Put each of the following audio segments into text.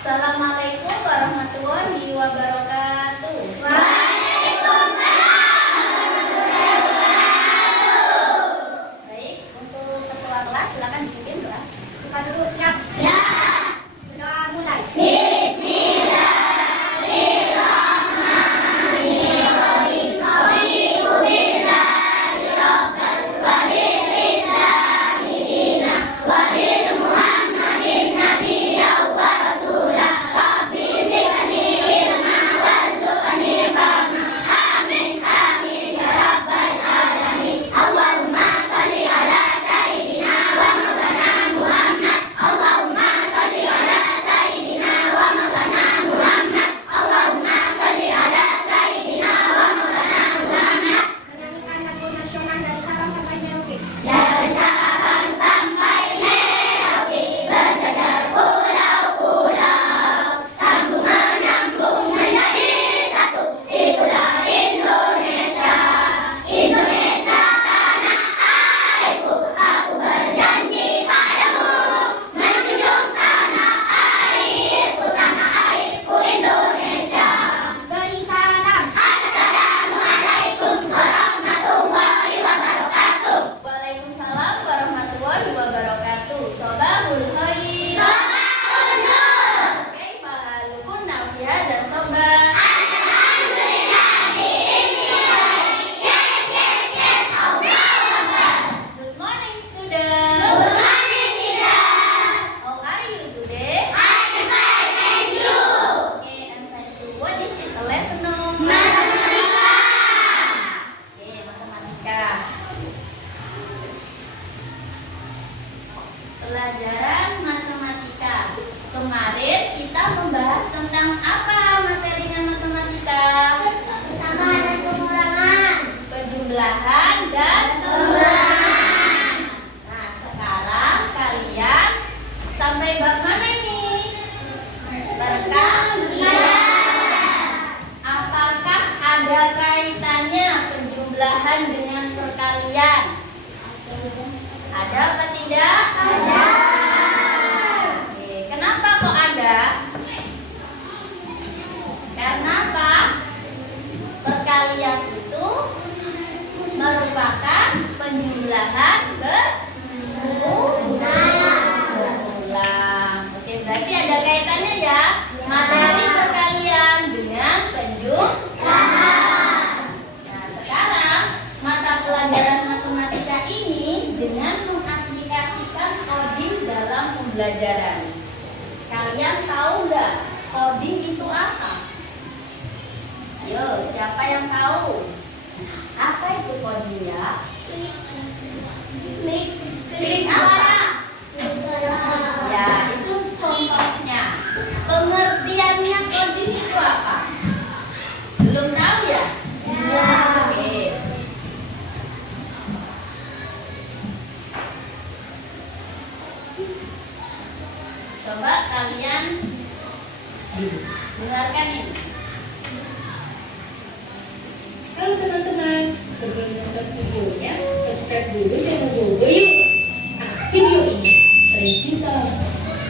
Assalamualaikum warahmatullahi wabarakatuh. Baik, untuk ketua kelas silakan dipimpin doa. Buka dulu, siap. Doa mulai. Waalaikumsalam warahmatullahi wabarakatuh. Sobahul khair. Kaifa halukum fi hadzal sabah? Good morning, student. How are you today? Okay, I'm fine too. What is this a lesson of? Okay, matematika. Pelajaran matematika. Kemarin kita membahas tentang apa materinya matematika? Pertama ada pengurangan. Penjumlahan dan pengurangan. Nah, sekarang kalian sampai bab mana ini? Perkalian. Apakah ada kaitannya penjumlahan dengan perkalian? Ada apa tidak? Ada. Oke, kenapa kok ada? Karena apa? Perkalian itu merupakan penjumlahan berulang. Oke, berarti ada kaitannya ya materi perkalian dengan penjumlahan. Nah, sekarang mata pelajaran matematika ini dengan mengaplikasikan coding dalam pembelajaran. Kalian tahu nggak coding itu apa? Ayo, siapa yang tahu? Apa itu coding ya? Klik apa? Ya, itu contohnya. Pengertiannya coding itu apa? Belum tahu ya? Oke. Coba kalian dengarkan ini. Halo teman-teman, sebelum nonton videonya, subscribe dulu channel Bobo yuk. Video ini sering kita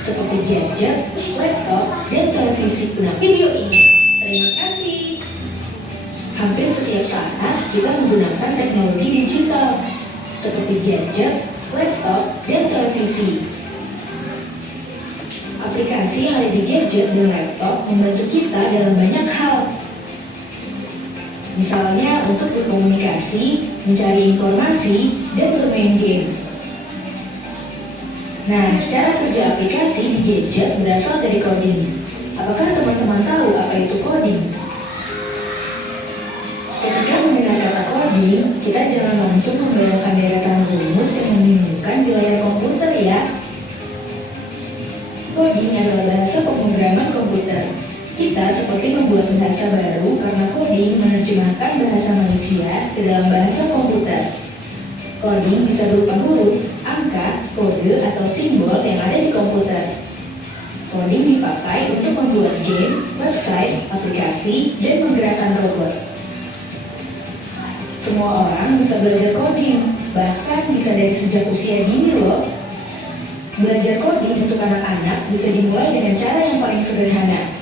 seperti gadget, laptop, dan televisi guna video ini. Terima kasih. Hampir setiap saat kita menggunakan teknologi digital seperti gadget, laptop, dan televisi. Aplikasi yang ada di gadget dan laptop membantu kita dalam banyak hal. Misalnya untuk berkomunikasi, mencari informasi, dan bermain game. Nah, cara kerja aplikasi di gadget berasal dari coding. Apakah teman-teman tahu apa itu coding? Ketika mendengar kata coding, kita jangan langsung membayangkan deretan rumus yang membingungkan di layar komputer ya. Coding adalah bahasa pemrograman komputer. Kita seperti membuat bahasa baru karena coding menerjemahkan bahasa manusia ke dalam bahasa komputer. Coding bisa berupa huruf, angka, kode, atau simbol yang ada di komputer. Coding dipakai untuk membuat game, website, aplikasi, dan menggerakkan robot. Semua orang bisa belajar coding, bahkan bisa dari sejak usia dini loh. Belajar coding untuk anak-anak bisa dimulai dengan cara yang paling sederhana.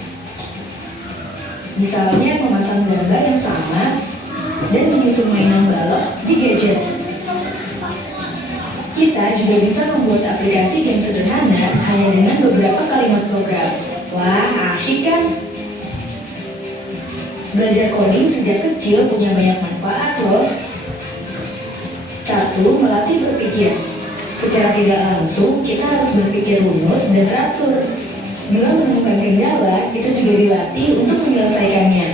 Misalnya memasang gambar yang sama dan menyusun mainan balok di gadget. Kita juga bisa membuat aplikasi game sederhana hanya dengan beberapa kalimat program. Wah, asyik kan? Belajar coding sejak kecil punya banyak manfaat loh. 1. Melatih berpikir. Secara tidak langsung, kita harus berpikir runut dan teratur. Bila menemukan kendala, kita juga dilatih untuk menyelesaikannya.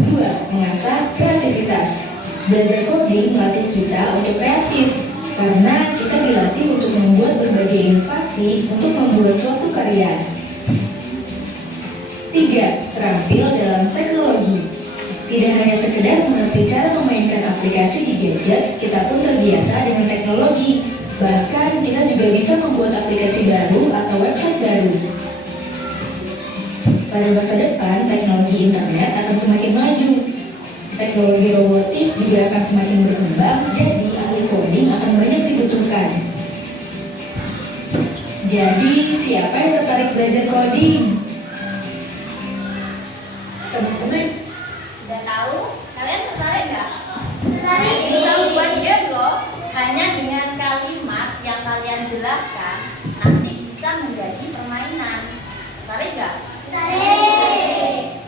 2. Mengasah kreativitas. Belajar coding melatih kita untuk kreatif, karena kita dilatih untuk membuat berbagai inovasi untuk membuat suatu karya. 3. Terampil dalam teknologi. Tidak hanya sekedar mengerti cara memainkan aplikasi di gadget, kita pun terbiasa dengan teknologi. Bahkan kita juga bisa membuat aplikasi baru atau website baru. Pada masa depan, teknologi internet akan semakin maju. Teknologi robotik juga akan semakin berkembang, jadi ahli coding akan banyak dibutuhkan. Jadi, siapa yang tertarik belajar coding? Teman-teman, sudah tahu? Kalian tertarik nggak? Tertarik. Bisa buat game loh. Hanya dengan kalimat yang kalian jelaskan, nanti bisa menjadi permainan. Tertarik nggak? Tertarik.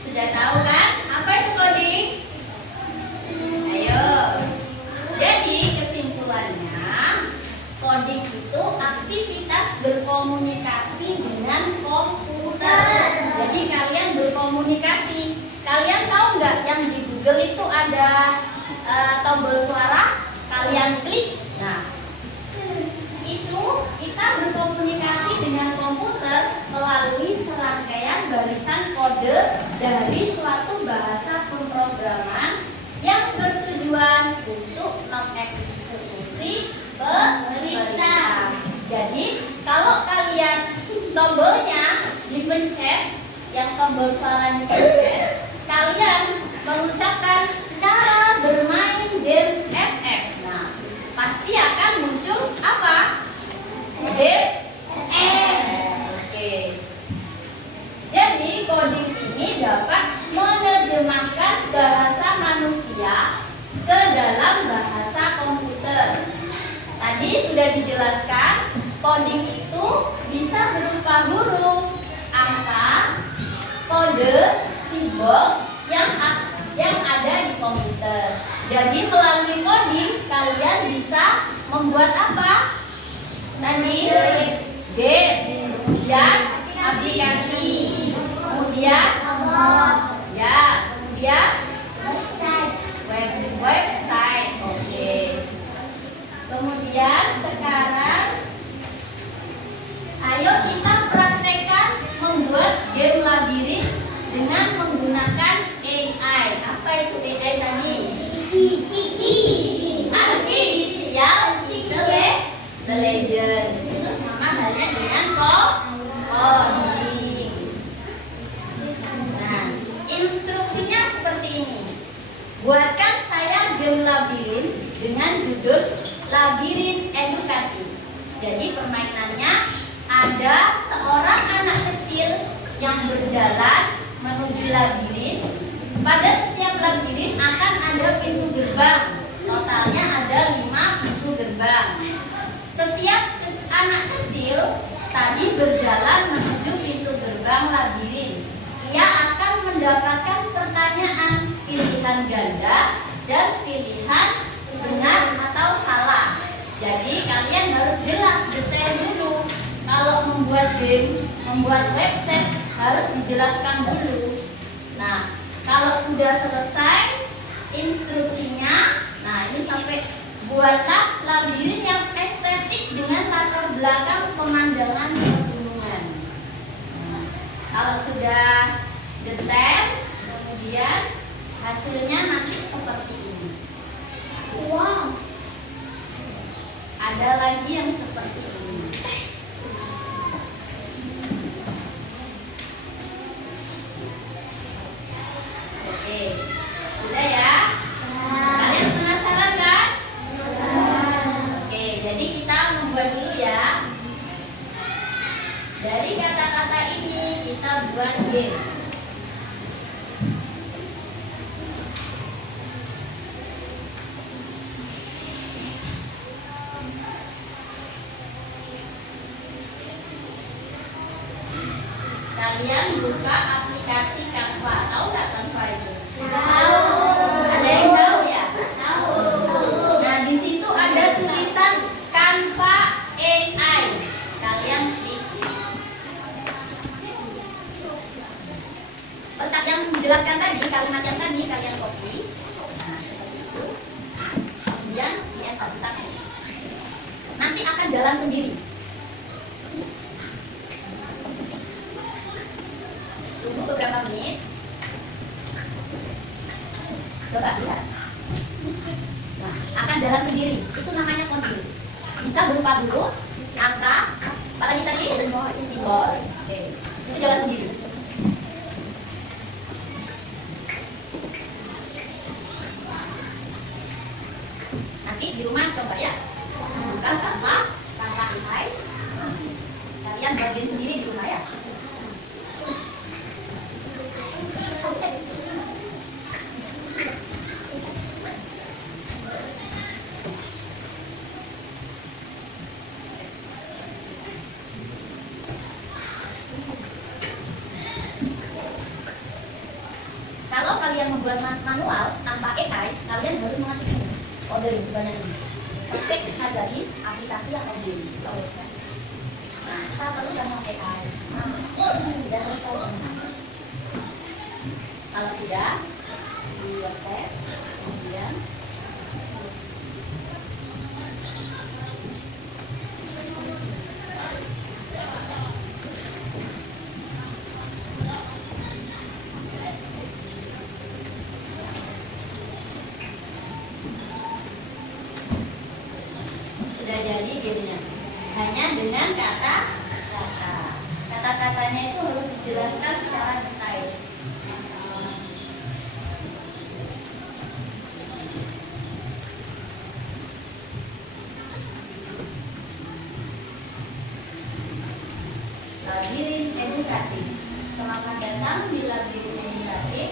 Sudah tahu kan? Apa itu coding? Ayo. Jadi kesimpulannya, coding itu aktivitas berkomunikasi dengan komputer. Jadi kalian berkomunikasi. Kalian tahu nggak yang di Google itu ada tombol suara? Kalian klik. Nah, itu kita berkomunikasi dengan komputer melalui serangkaian barisan kode dari suatu bahasa pemrograman yang bertujuan untuk mengeksekusi perintah. Jadi kalau kalian tombolnya dipencet, yang tombol suaranya dipencet, kalian mengucapkan cara bermain game FF. Nah, pasti akan muncul apa? Game FF. Oke. Jadi coding ini dapat menerjemahkan bahasa manusia ke dalam bahasa komputer. Tadi sudah dijelaskan, coding itu bisa berupa huruf, angka, kode, simbol yang ada di komputer. Jadi melalui coding kalian bisa membuat apa? Tadi game, kemudian aplikasi, kemudian kemudian website. Oke. Kemudian sekarang ayo kita praktekkan membuat game labirin dengan menggunakan AI. Apa itu AI tadi? Artificial Intelligence. Itu sama halnya dengan coding. Nah, instruksinya seperti ini. Buatkan saya game labirin dengan judul Labirin Edukatif. Jadi permainannya ada seorang anak kecil yang berjalan menuju labirin. Pada setiap labirin akan ada pintu gerbang. Totalnya ada 5 pintu gerbang. Setiap anak kecil tadi berjalan menuju pintu gerbang labirin. Ia akan mendapatkan pertanyaan pilihan ganda dan pilihan benar atau salah. Jadi kalian harus jelas detail dulu. Kalau membuat game, membuat website harus dijelaskan dulu. Nah, kalau sudah selesai instruksinya, nah ini sampai buatlah labirin yang estetik dengan latar belakang pemandangan pegunungan. Nah, kalau sudah detail, kemudian hasilnya nanti seperti ini. Wow. Ada lagi yang seperti ini. Oke. Kalian buka aplikasi Canva. Tahu nggak Canva itu? Tahu. Ada yang tahu ya? Tahu. Nah, di situ ada tulisan Canva AI. Kalian klik. Letak yang dijelaskan tadi, kalimat yang tadi kalian copy. Nah, seperti itu. Kemudian di enter di sana. Nanti akan jalan sendiri. Tunggu beberapa menit. Coba lihat. Nah, akan jalan sendiri. Itu namanya konfig. Bisa berupa huruf, angka, apa lagi tadi? Simbol. Oke. Itu jalan sendiri. Nanti di rumah coba ya. Buka Canva, Canva AI. Kalian bagiin sendiri di rumah ya. Kalau kalian membuat manual tanpa AI, kalian harus mengetik kode yang sebanyak ini sampai bisa jadi aplikasi yang mandiri atau website. Nah, kita perlu dan pakai AI. Sudah selesai. Kalau sudah di website, kemudian sudah jadi gamenya. Hanya dengan kata-kata. Kata-katanya itu harus dijelaskan secara detail. Labirin edukatif. Selamat datang di labirin edukatif.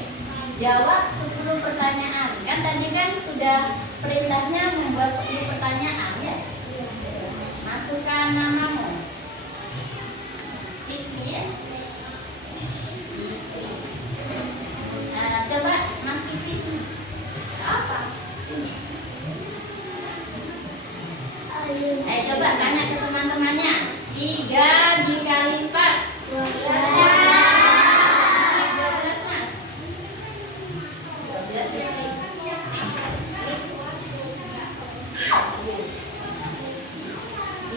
Jawab 10 pertanyaan. Kan tadi kan sudah perintahnya membuat 10 pertanyaan ya. Masukkan namamu. Fikri ya. Fikri. Coba Mas Fikri sini. Apa? Coba tanya ke teman-temannya. 3 dikali 4. 12 Mas. 12 Fikri.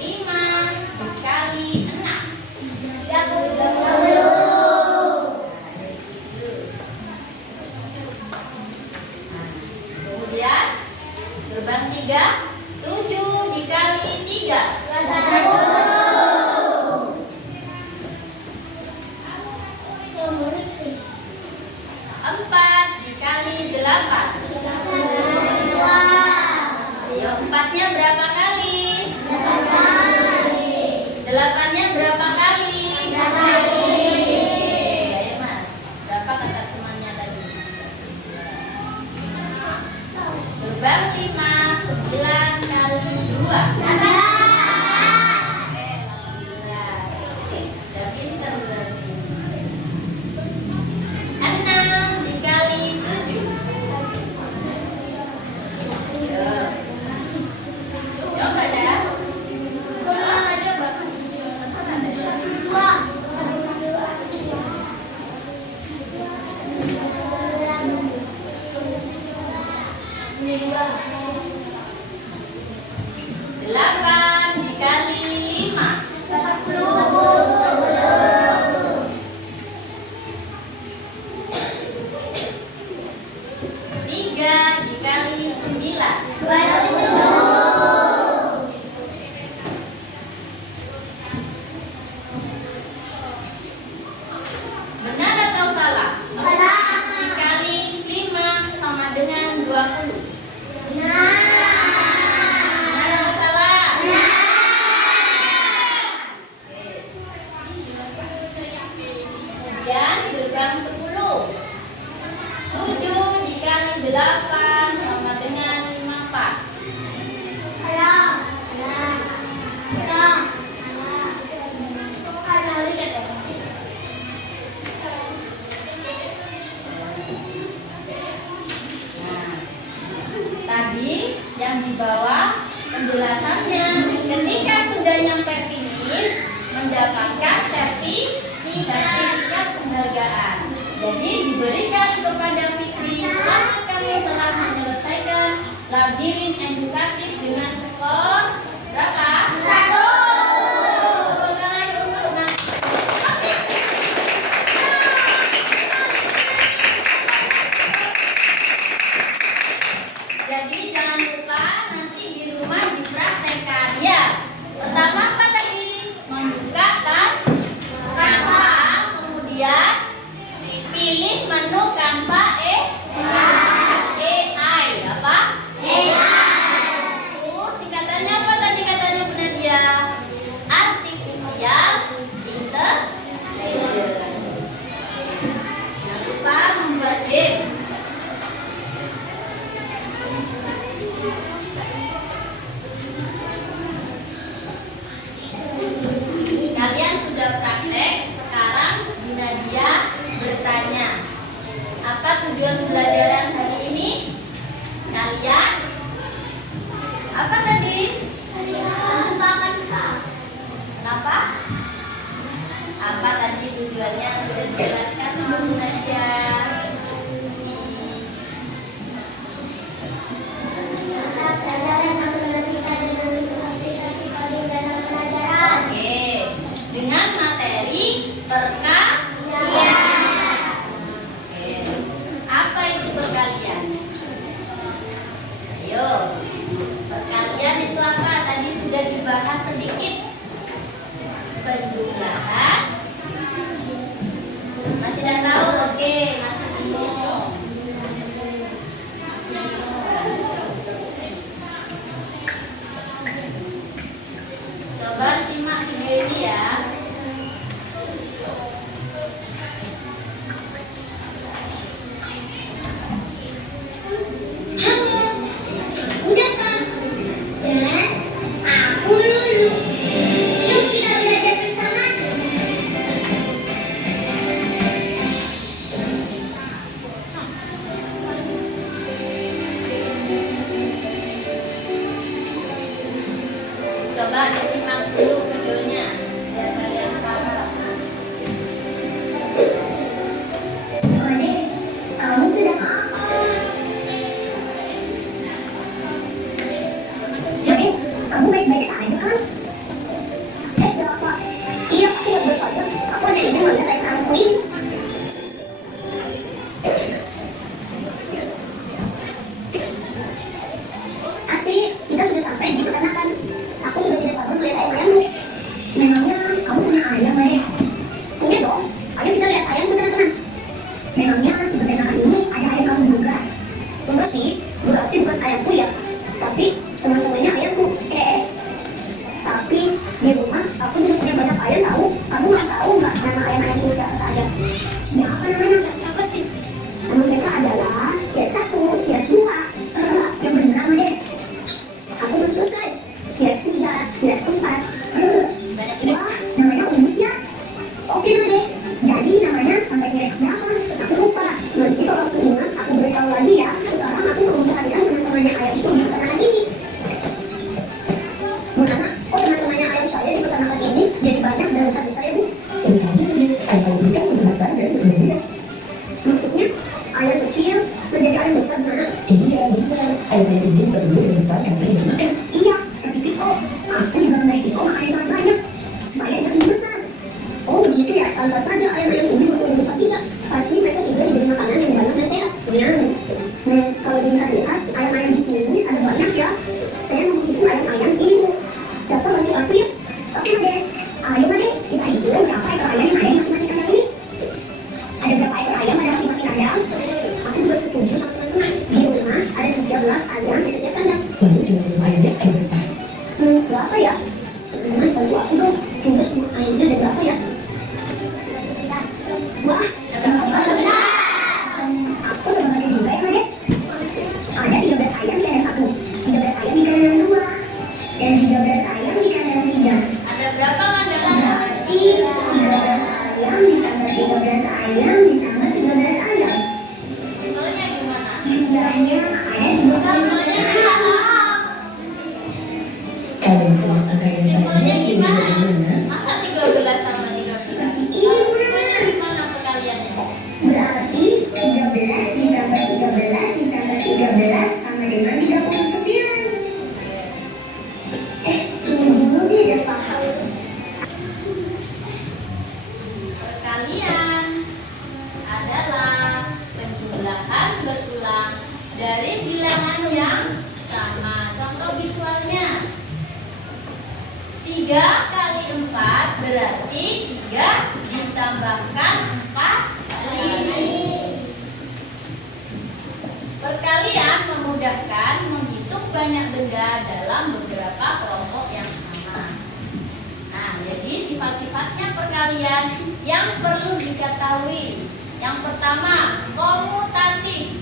5 dikali 6. 30. Kemudian gerbang 3, 7 dikali 3. 4 dikali 8. Ayo, 4-nya berapa kali? 8-nya berapa kali? Ayo Mas, berapa kata temannya tadi? Gerbang 5, 9 kali 2. Udah pinter berarti. 6 dikali 7. Coba dah. Coba. Sana ada. 8 dikali 5. 3 dikali 9. Benar atau salah? Dikali 5 sama dengan 20. Benar atau salah? Kemudian gerbang 10. 7 dikali 8 sama dengan 54. di bawah penjelasannya. Ketika sudah nyampe finish, mendapatkan sertifikat penghargaan. Jadi diberikan kepada Fitri, selamat kamu telah menyelesaikan labirin edukatif dengan skor berapa? 1. Jadi jangan lupa nanti di rumah dipraktekkan ya. Pertama apa tadi? Membuka kan Canva, kemudian pilih menu Canva AI apa? Singkatannya apa tadi katanya Bu Nadia? Artificial Intelligence. Jangan lupa membuat game. Kalian sudah praktek, sekarang Bu Nadia bertanya, apa tujuan pembelajaran hari ini? Kalian apa tadi? Kenapa? Apa tadi tujuannya sudah dijelaskan sama Bu Nadia? Oke, dengan materi perkalian. Oke, apa itu perkalian? Ayo, perkalian itu apa? Tadi sudah dibahas sedikit. Penjumlahan. Masih tidak tahu? Oke, masih bingung. Coba simak video ini ya. Udah kan? Dan aku Lulu. Yuk kita belajar bersama. Coba disimak dulu videonya biar kalian paham. Ade, kamu sedang apa? Ade, kamu baik-baik saja kan? Rafa. Iya, aku baik-baik saja. Aku hanya ingin melihat air kamu ini. Asli, kita sudah sampai di peternakan. Aku sudah tidak sabar melihat ayam-ayammu. Memangnya kamu punya ayam, Ade? Punya dong. Ayo kita lihat ayam peternakan. Memangnya di peternakan ini ada ayam kamu juga? Enggak sih, berarti bukan ayamku ya. Tapi teman-temannya ayamku. Tapi di rumah aku juga punya banyak ayam tahu. Kamu nggak tahu nggak nama ayam-ayam itu siapa saja? Siapa namanya? Apa sih? Nama mereka adalah T1, T2. Yang benar deh. Aku belum selesai. T3, T4. Wah, namanya unik ya. Oke deh. Jadi namanya sampai T-Rex berapa? Aku lupa. Nanti kalau aku ingat, aku beritahu lagi ya. Sekarang aku mau memperhatikan teman-temannya ayam itu di peternakan ini. Bu Nana, kok teman-temannya ayam saya di peternakan ini jadi banyak dan besar-besar ya Bu? Jadi saja ayam ini kan lebih besar dan lebih gede. Maksudnya ayam kecil menjadi ayam besar mana? Iya, benar. Ayam-ayam ini bisa tumbuh dengan besar karena tidak makan. Iya, seperti Piko. Aku juga memberi Piko makan yang sangat banyak supaya ia tumbuh besar. Oh begitu ya, pantas saja ayam-ayam ini bertumbuh besar tidak. Pasti mereka juga diberi makanan yang banyak dan sehat. Kalau dilihat-lihat, ayam-ayam di sini ada banyak ya. Saya mau bikin ayam-ayam ini Bu. Dafa bantu aku ya. Oke Ade. Ayo Ade, kita hitung berapa ekor ayam yang ada di masing-masing kandang ini. Ada berapa ekor ayam ada masing-masing kandang? Aku juga setuju sama teman-teman. Di rumah ada 13 ayam di setiap kandang. Lalu jumlah semua ayamnya ada berapa? Berapa ya? Teman bantu aku dong. Jumlah semua ayamnya ada berapa ya? Wah, teman-teman benar. Aku sebagai juga ya Ade. Ada 13 ayam di kandang 1, 13 ayam di kandang 2, dan 13 ayam di kandang 3. Ada berapa kandang? Berarti 13 ayam ditambah 13 ayam ditambah 13 ayam. Contohnya gimana? Jumlahnya ada 39 ayam. dari bilangan yang sama. Contoh visualnya 3 kali 4 berarti 3 ditambahkan 4 kali. Perkalian memudahkan menghitung banyak benda dalam beberapa kelompok yang sama. Nah, jadi sifat-sifatnya perkalian yang perlu diketahui. Yang pertama, komutatif.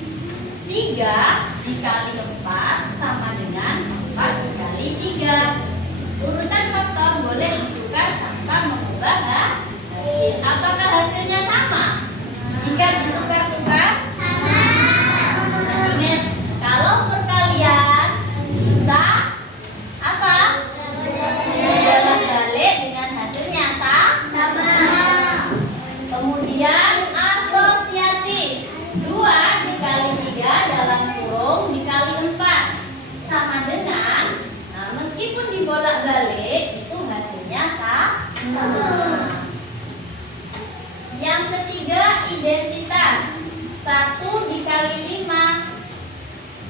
3 dikali 4 sama dengan 4 dikali 3. Urutan faktor boleh ditukar tanpa mengubah hasil. Apakah hasilnya sama? Jika ditukar-tukar? Sama. Ingat, kalau perkalian bisa apa? Bolak-balik dengan hasilnya sama. Kemudian asosiatif. 2 dikali 3 dalam kurung dikali 4 sama dengan, nah, meskipun dibolak-balik itu hasilnya sama. Yang ketiga, identitas. 1 dikali 5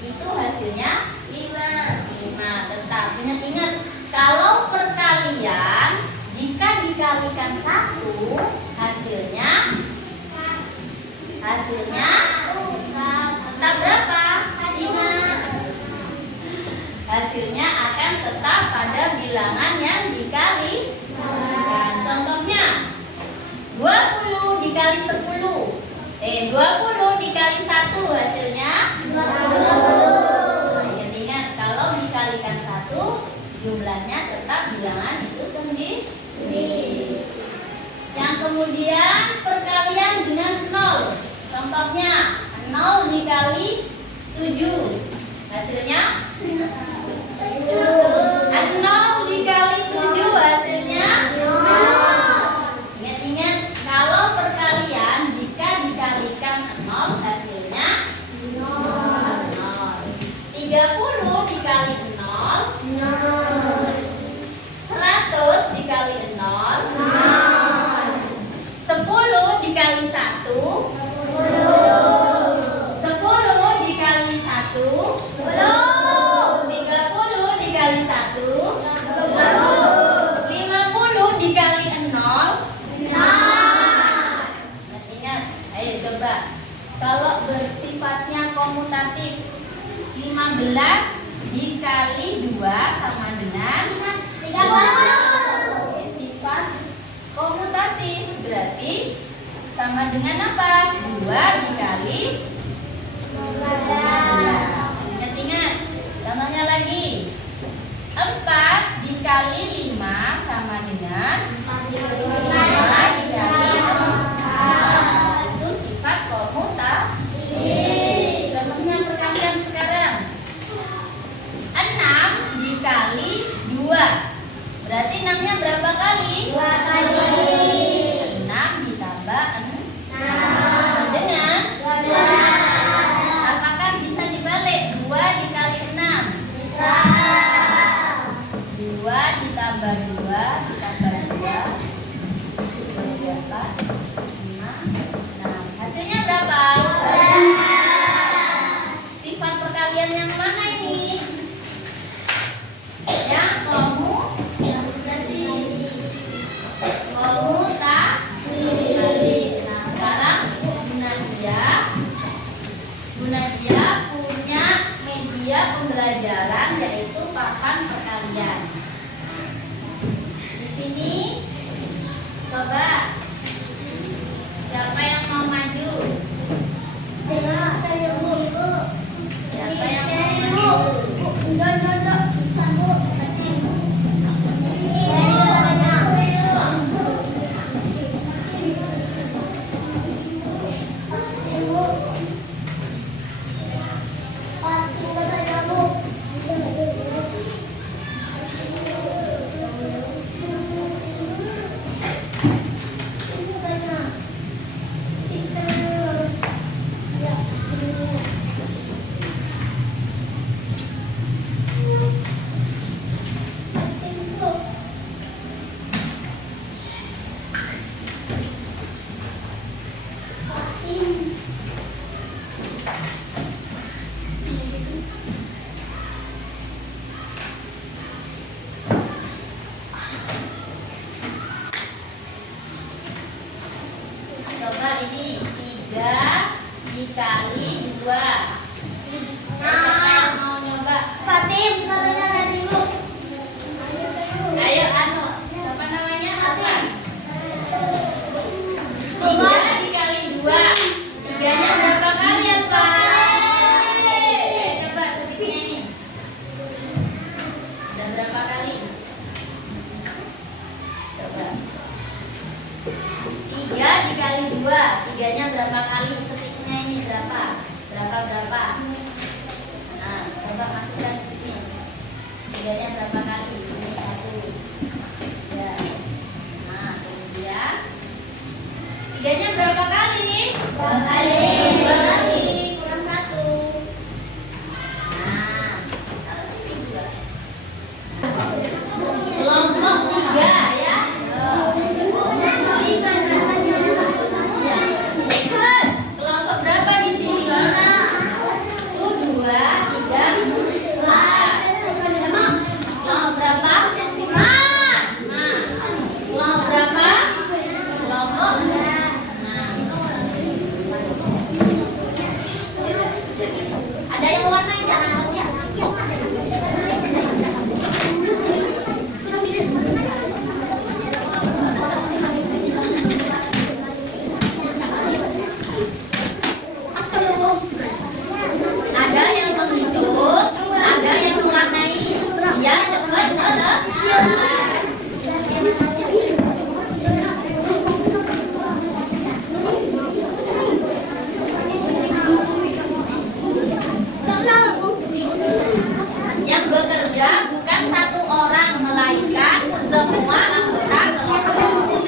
itu hasilnya 5. Tetap ingat-ingat, kalau perkalian jika dikalikan 1 hasilnya tetap berapa? 5. Hasilnya akan tetap pada bilangan yang dikalikan. Contohnya 20 dikali 10. 20 dikali 1 hasilnya 20. Ingat-ingat, kalau dikalikan 1 jumlahnya tetap bilangan itu sendiri. Yang kemudian perkalian dengan 0. Contohnya 0 dikali 7 hasilnya 0 dikali 7 hasilnya 0. Ingat-ingat, kalau perkalian jika dikalikan 0 hasilnya 0. 30 dikali 0 100 dikali 0 10 dikali 1 10 dikali 1 30 dikali 1 50 dikali 0. Ingat, ayo coba. Kalau bersifatnya komutatif, 15 dikali 2 sama dengan 30. Sifat komutatif berarti sama dengan apa? 2 dikali 15. Ingat-ingat, contohnya lagi 4 dikali 5 sama dengan 5 dikali 4. Itu sifat komutatif. Contohnya perkalian sekarang 6 dikali 2 berarti 6-nya berapa kali? 2 kali. 6 ditambah 6 dengan 12. Apakah bisa dibalik? 2 dikali 6 bisa. 2 ditambah 2 ditambah 2 dibagi 4 5 6. Hasilnya berapa? 12. Sifat perkalian yang mana ini? Yang komutatif. Nah, sekarang Bu Nadia punya media pembelajaran yaitu papan perkalian. Di sini coba siapa yang mau maju? Siapa yang mau maju? Dua kali, kurang satu. Kelompok 3 ya. Kelompok berapa di sini, Lona? 1, 2, 3, 4. Kelompok berapa? 5. Kelompok berapa? Kelompok 6. Ada yang mewarnai jangan ya. Ada yang menghitung, ada yang mewarnai. Ya, cepat selesai. Yang bekerja bukan satu orang, melainkan semua anggota kelompok.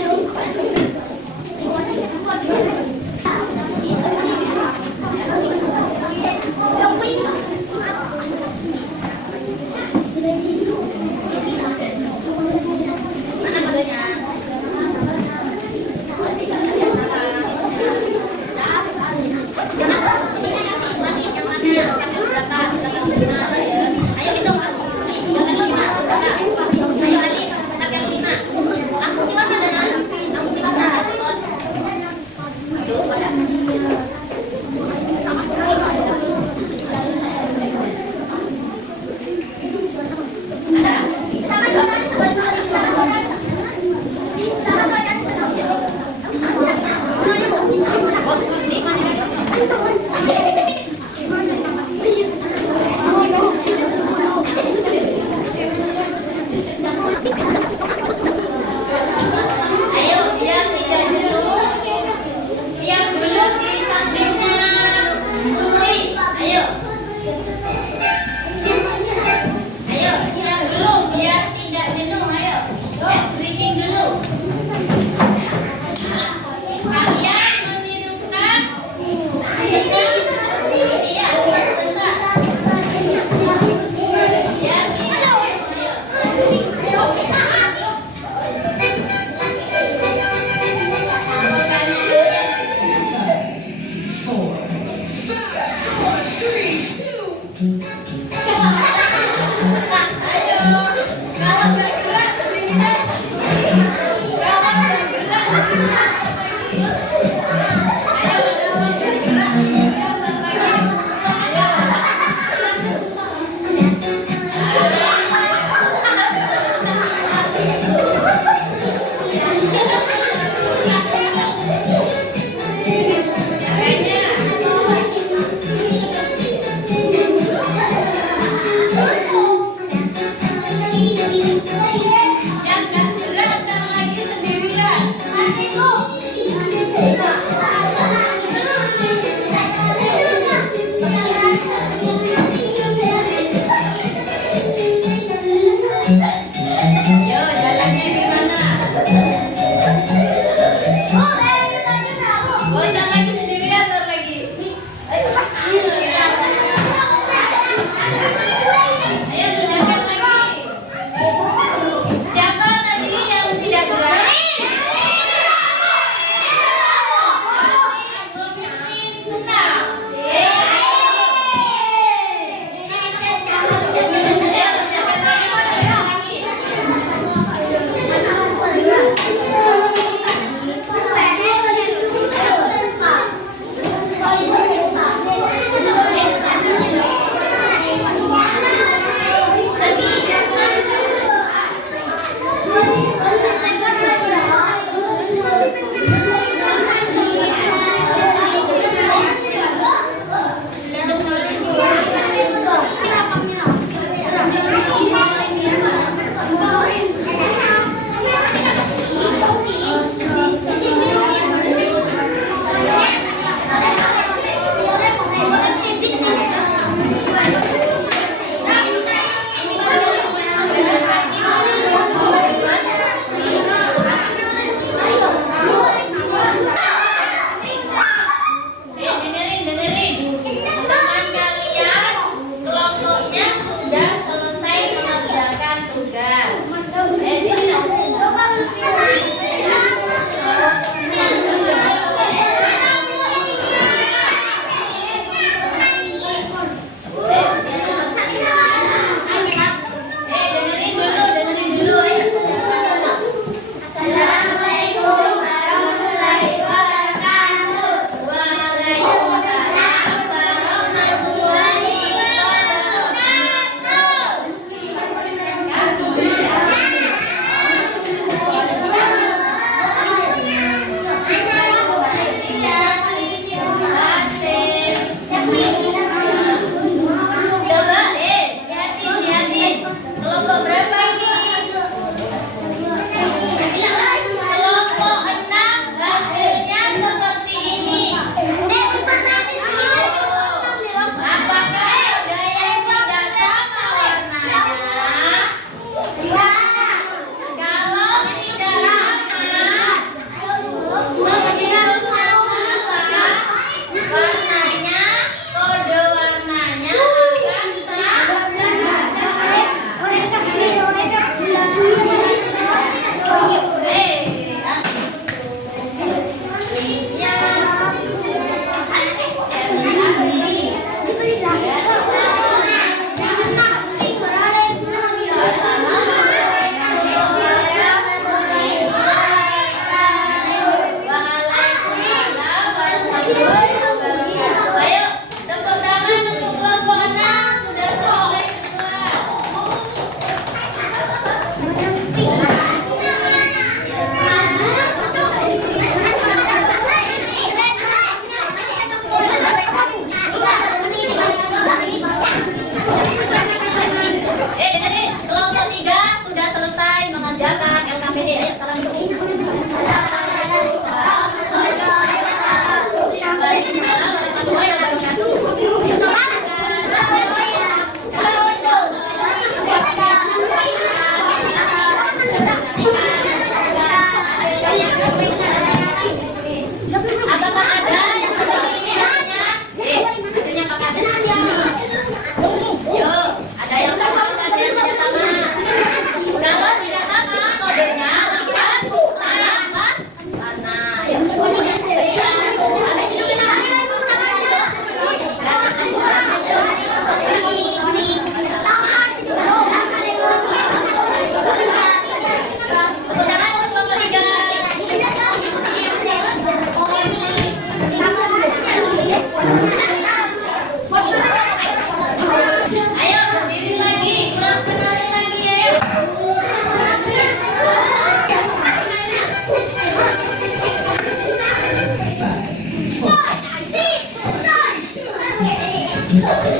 Mana kodenya? Ayo hitung. 3 kali 5. Ayo Ali, 4 kali 5. Langsung diwarna Dana. Langsung diwarna ya, teman. Maju pada. Ayo, biar tidak jenuh. Siap dulu di sampingnya kursi. Ayo. Ayo, siap dulu biar tidak jenuh. Ayo. Breathing dulu. Kalian menirukan iya, sebentar. Ya, kalau bergerak sendiri deh. Kalau bergerak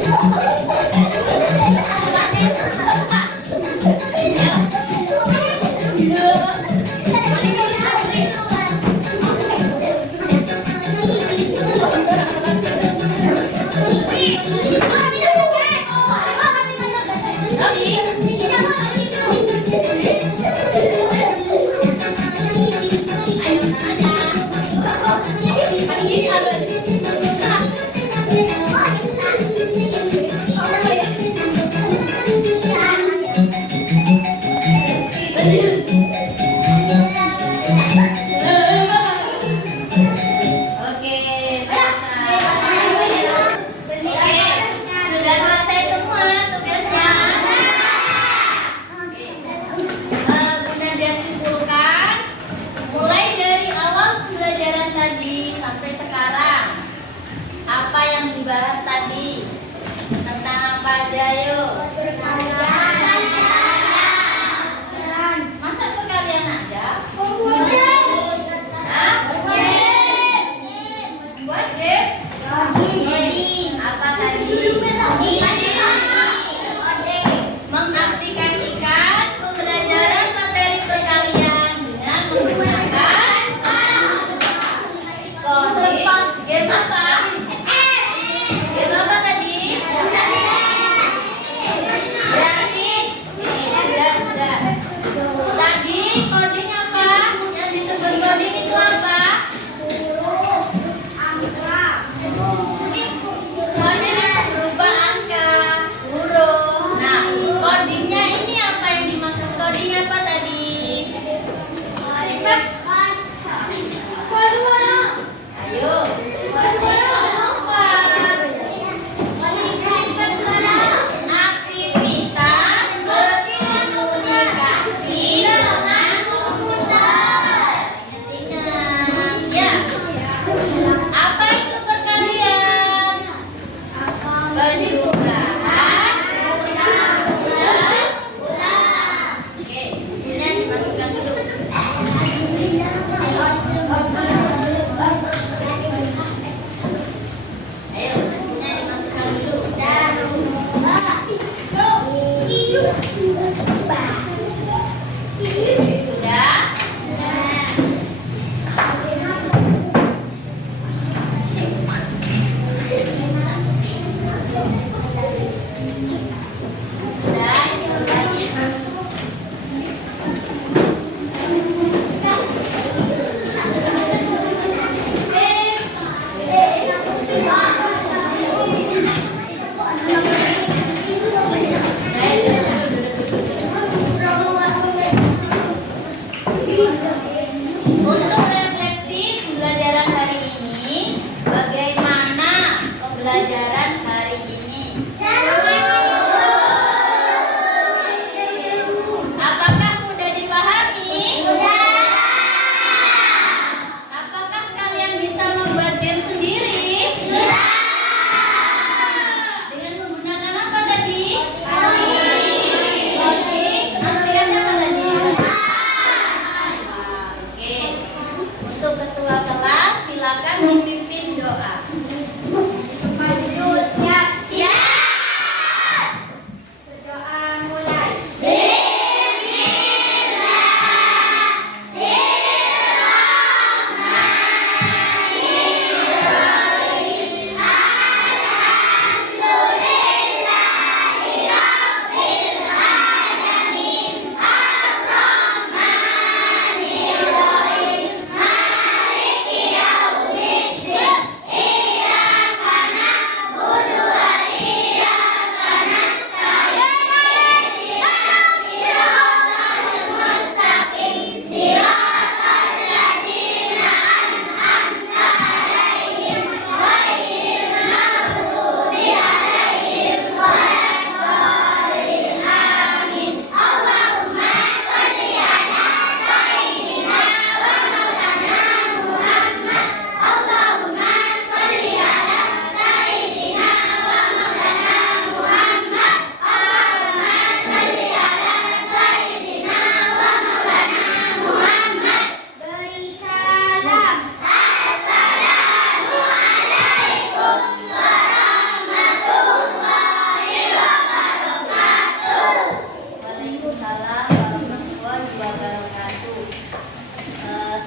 Ayo,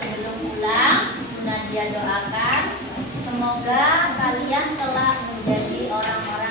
Sebelum pulang, Bu Nadia doakan semoga kalian kelak menjadi orang-orang